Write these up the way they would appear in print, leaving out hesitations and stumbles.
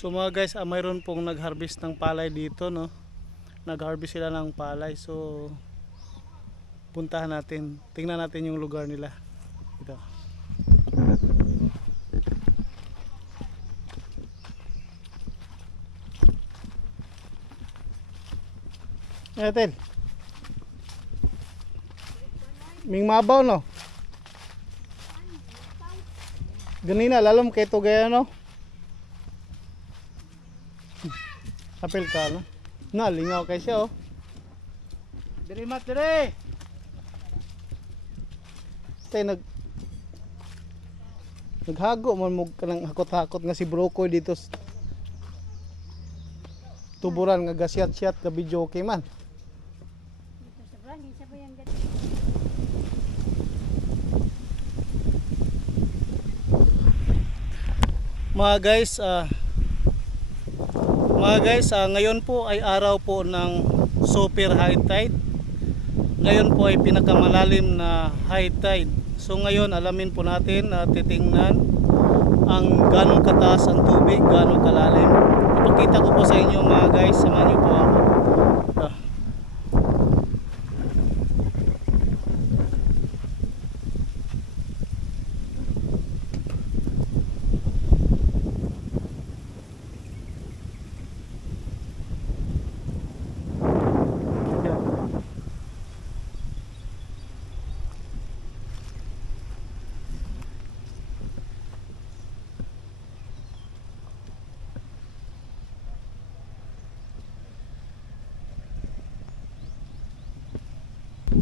So mga guys, mayroon pong nag-harvest ng palay dito, no? Nag-harvest sila ng palay. So puntahan natin. Tingnan natin yung lugar nila. Ito. Natin. Ming mabaw, no? Ganina lalom kay to gaya, no? Apel ka, no? Lingaw kay siya, oh. Diri mat diri. Tay naghago man mo kanang hakot-hakot nga si Brokoy dito. Tuburan nga gasyat-syat ka video okay man. Mga guys, ngayon po ay araw po ng super high tide. Ngayon po ay pinakamalalim na high tide. So ngayon alamin po natin, titingnan ang gaano kataas ang tubig, gaano kalalim. Ipakita ko po sa inyo mga guys, samahan niyo po ako.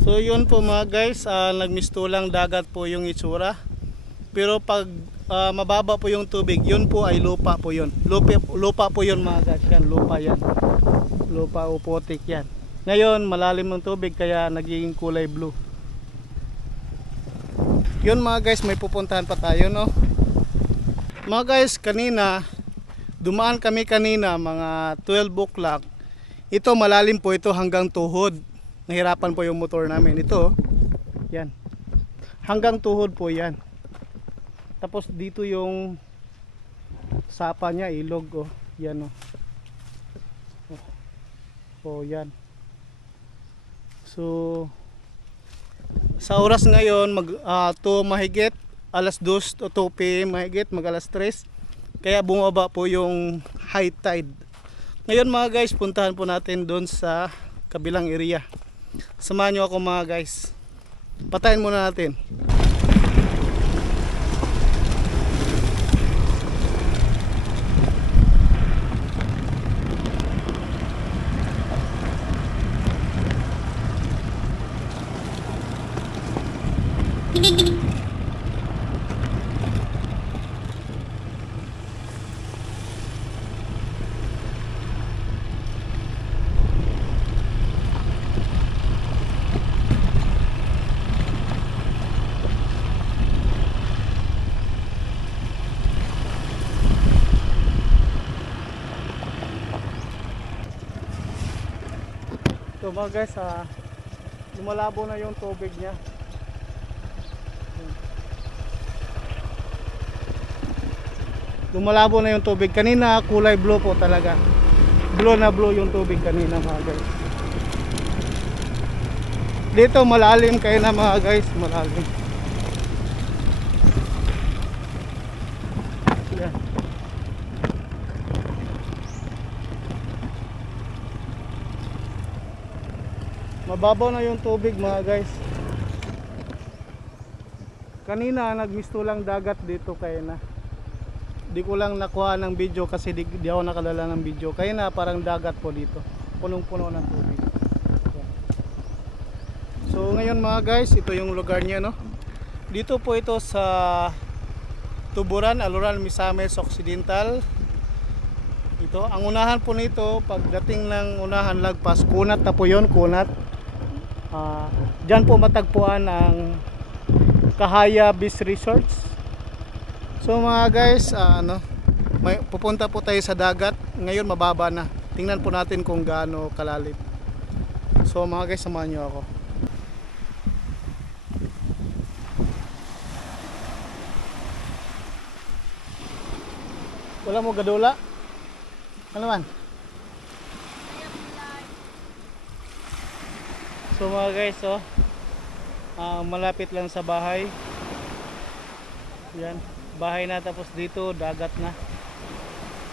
So yun po mga guys, nagmistulang dagat po yung itsura. Pero pag mababa po yung tubig, yun po ay lupa po yun. Lupa po yun mga guys, yan, lupa yan. Lupa o putik yan. Ngayon malalim ng tubig kaya nagiging kulay blue. Yun mga guys, may pupuntahan pa tayo, no? Mga guys, kanina dumaan kami kanina mga 12 o'clock. Ito malalim po ito hanggang tuhod. Nahirapan po yung motor namin. Ito, yan. Hanggang tuhod po yan. Tapos dito yung sapa niya, ilog, oh. Yan, oh. Oh, yan. So, sa oras ngayon, mahigit, alas 2 o 2 PM mahigit, mag alas 3. Kaya bumaba po yung high tide. Ngayon mga guys, puntahan po natin doon sa kabilang area. Samahan nyo ako mga guys. Patayin muna natin. So mga guys, lumalabo na yung tubig niya. Lumalabo na yung tubig. Kanina kulay blue po talaga. Blue na blue yung tubig kanina mga guys. Dito malalim kayo na mga guys, malalim. Yeah. Mababaw na yung tubig mga guys. Kanina nagmistulang dagat dito kaya na. Di ko lang nakuha ng video kasi di ako nakadala ng video. Kaya na parang dagat po dito. Punong-puno ng tubig. So ngayon mga guys, ito yung lugar niya, no. Dito po ito sa Tuburan, Aluran, Misamis Occidental. Ito, ang unahan po nito, pagdating ng unahan lagpas, kunat na po yun, kunat. Diyan po matagpuan ang Kahaya Beach Resorts. So mga guys, pupunta po tayo sa dagat. Ngayon mababa na. Tingnan po natin kung gaano kalalim. So mga guys, samahan nyo ako. Wala mo gadula? Ano man? So mga guys, oh, malapit lang sa bahay. Yan, bahay na, tapos dito dagat na.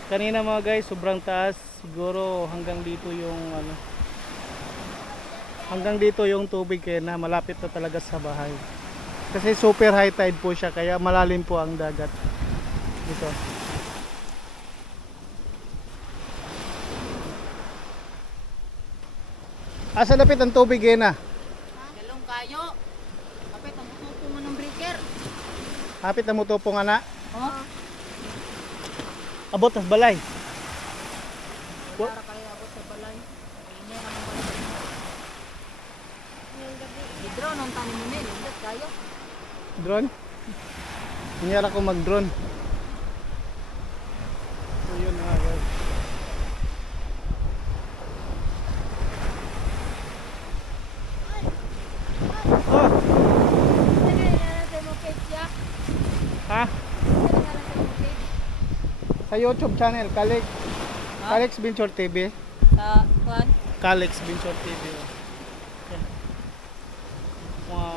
Kanina mga guys, sobrang taas, siguro hanggang dito yung ano, hanggang dito yung tubig, kaya na malapit na talaga sa bahay. Kasi super high tide po siya, kaya malalim po ang dagat dito. Asa lapit ang tubig eh na? Galong kayo. Kapit ang tutupo mo ng breaker. Hapit na mo to pong ana. Oh? Abot tas balay. Para kayo abot sa balay. Ini ang balay. Drone ang tanim mo nila. Ingat kayo. Drone? Kunyara ko mag-drone. So yun na guys. Oh! Ha? Sa YouTube channel, Calix Binchor TV. Sa kuan? Calix Binchor TV. Yan. Mga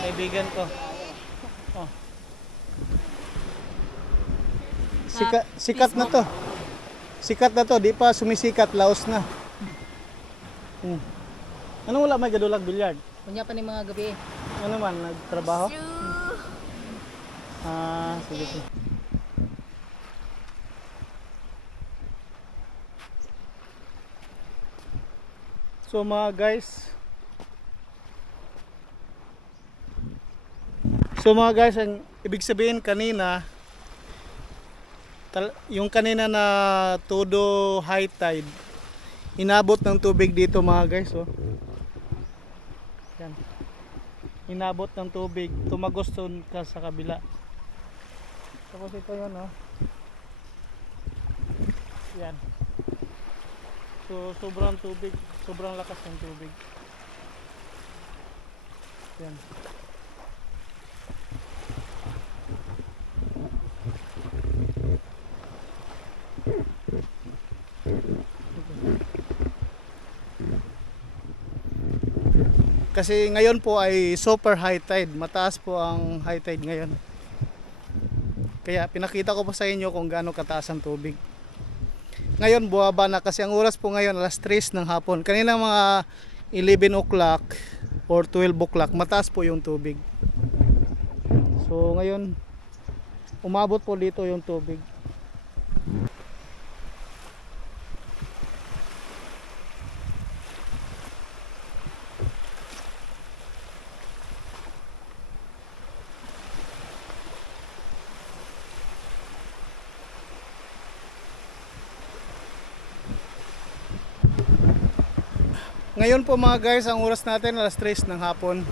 kaibigan ko. Oh. Sikat na to. Sikat na to, di pa sumisikat, laos na. Ano wala may gadulag bilyard? Kunya pa ni mga gabi. Ano man, nagtrabaho? Sige. So mga guys, ang ibig sabihin kanina, yung kanina na todo high tide, inabot ng tubig dito mga guys, oh. Yan. Inabot ng tubig, tumagos doon ka sa kabila. Tapos ito yun, oh. Yan. So sobrang tubig, sobrang lakas ng tubig. Yan. Kasi ngayon po ay super high tide, mataas po ang high tide ngayon. Kaya pinakita ko po sa inyo kung gaano kataas ang tubig. Ngayon buwaba na kasi ang oras po ngayon alas 3 ng hapon. Kanina mga 11 o'clock or 12 o'clock mataas po yung tubig. So ngayon umabot po dito yung tubig. Ngayon po mga guys, ang oras natin alas 3 ng hapon.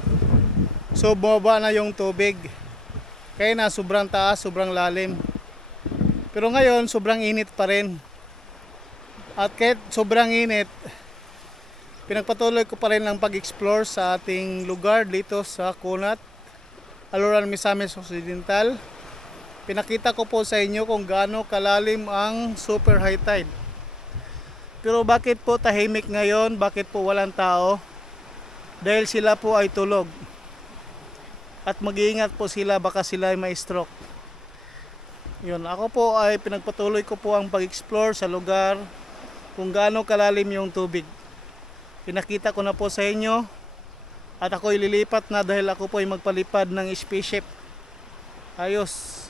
So bumaba na yung tubig. Kaya na sobrang taas, sobrang lalim. Pero ngayon sobrang init pa rin. At kahit sobrang init, pinagpatuloy ko pa rin ang pag-explore sa ating lugar dito sa Kunat, Aluran, Misamis Occidental. Pinakita ko po sa inyo kung gaano kalalim ang super high tide. Pero bakit po tahimik ngayon? Bakit po walang tao? Dahil sila po ay tulog. At mag-iingat po sila, baka sila ay may stroke. Yun, ako po ay pinagpatuloy ko po ang pag-explore sa lugar kung gaano kalalim yung tubig. Pinakita ko na po sa inyo. At ako ililipat na dahil ako po ay magpalipad ng spaceship. Ayos.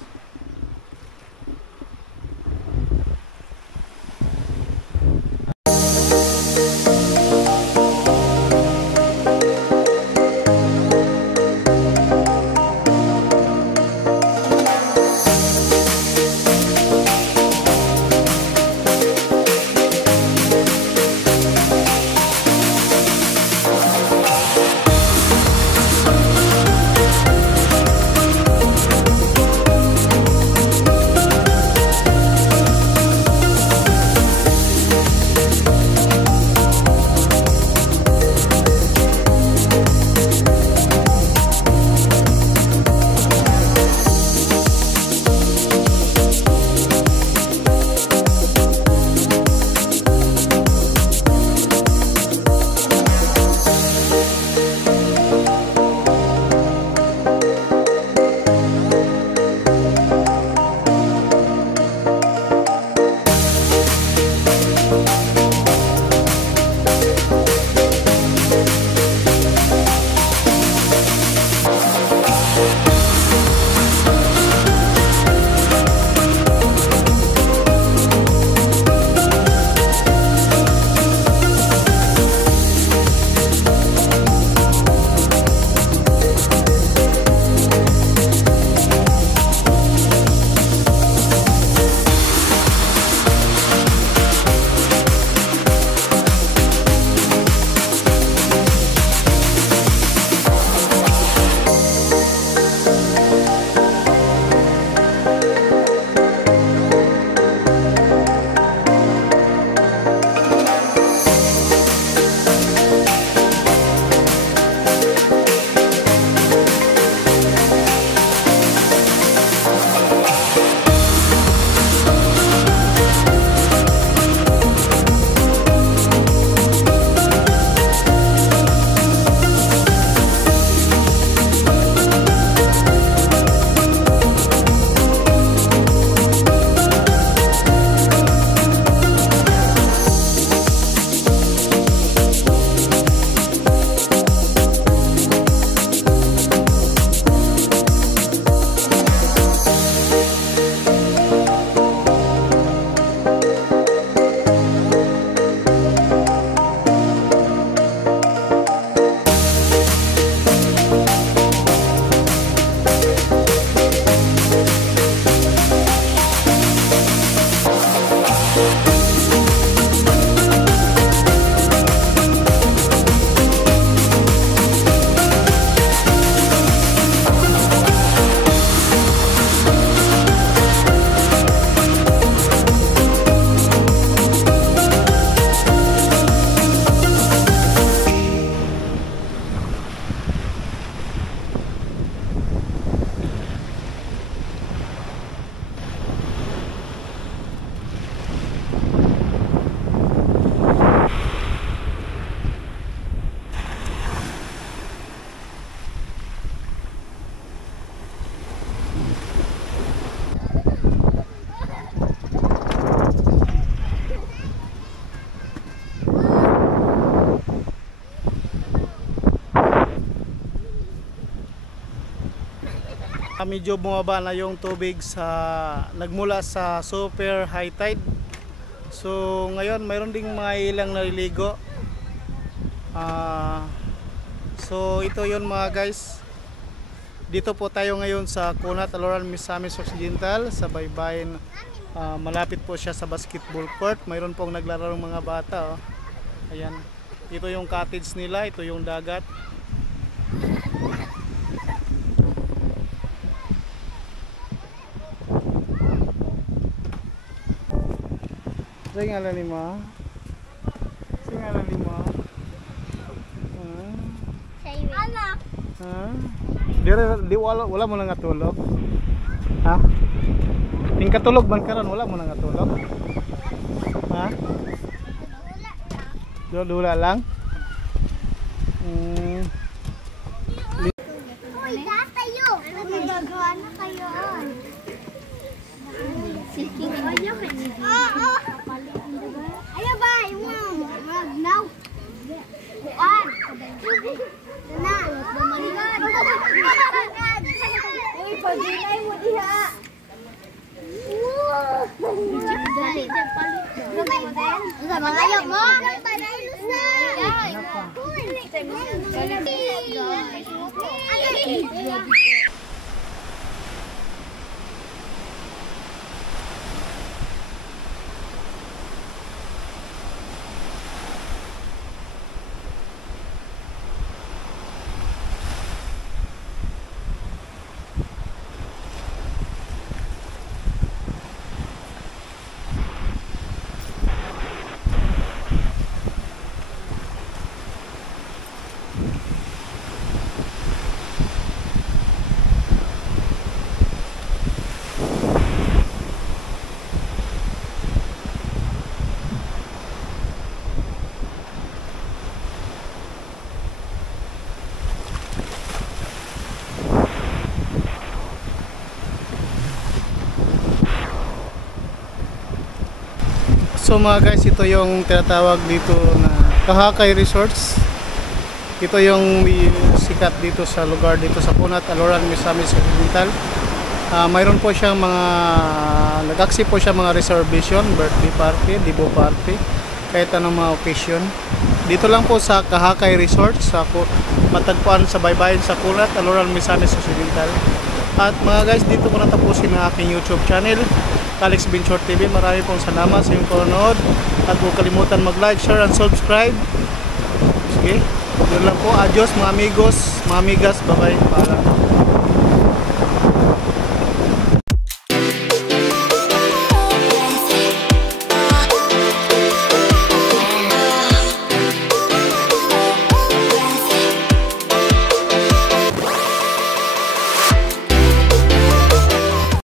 Medyo bumaba na yung tubig nagmula sa super high tide. So ngayon mayroon ding mga ilang naliligo. So ito yun mga guys. Dito po tayo ngayon sa Kunat, Aloran, Misamis Occidental sa baybayin. Malapit po siya sa basketball court. Mayroon pong naglarong mga bata. Ayan. Ito yung cottage nila. Ito yung dagat. Singalan lima. Singalan lima. Anak. Di wala mo nang natulog. Ha? Ting katulog man karon wala mo nang natulog. Ha? Dula lang. Uy, tayo. Nagagawa na kayo. Siking ayo kayo. Ayo ba, now. Kuan. Na. Uy, pagdinay mo diha. Dali, palit. Sa mga ayo mo. So mga guys, ito yung tinatawag dito na Kahakay Resorts. Ito yung sikat dito sa lugar dito sa Kunat, Aloran, Misamis Occidental. Mayroon po siyang mga nag-accept po siya mga reservation, birthday party, debut party, kahit anong mga occasion. Dito lang po sa Kahakay Resorts, matagpuan sa baybayin sa Kunat, Aloran, Misamis Occidental. At mga guys, dito ko natapusin ang aking YouTube channel, Alex Binchor TV. Marami pong salamat sa inyong panonood. At huwag kalimutan mag-like, share, and subscribe. Sige, yun lang po. Adios mga amigos, mga amigas. Bye-bye. Paalam.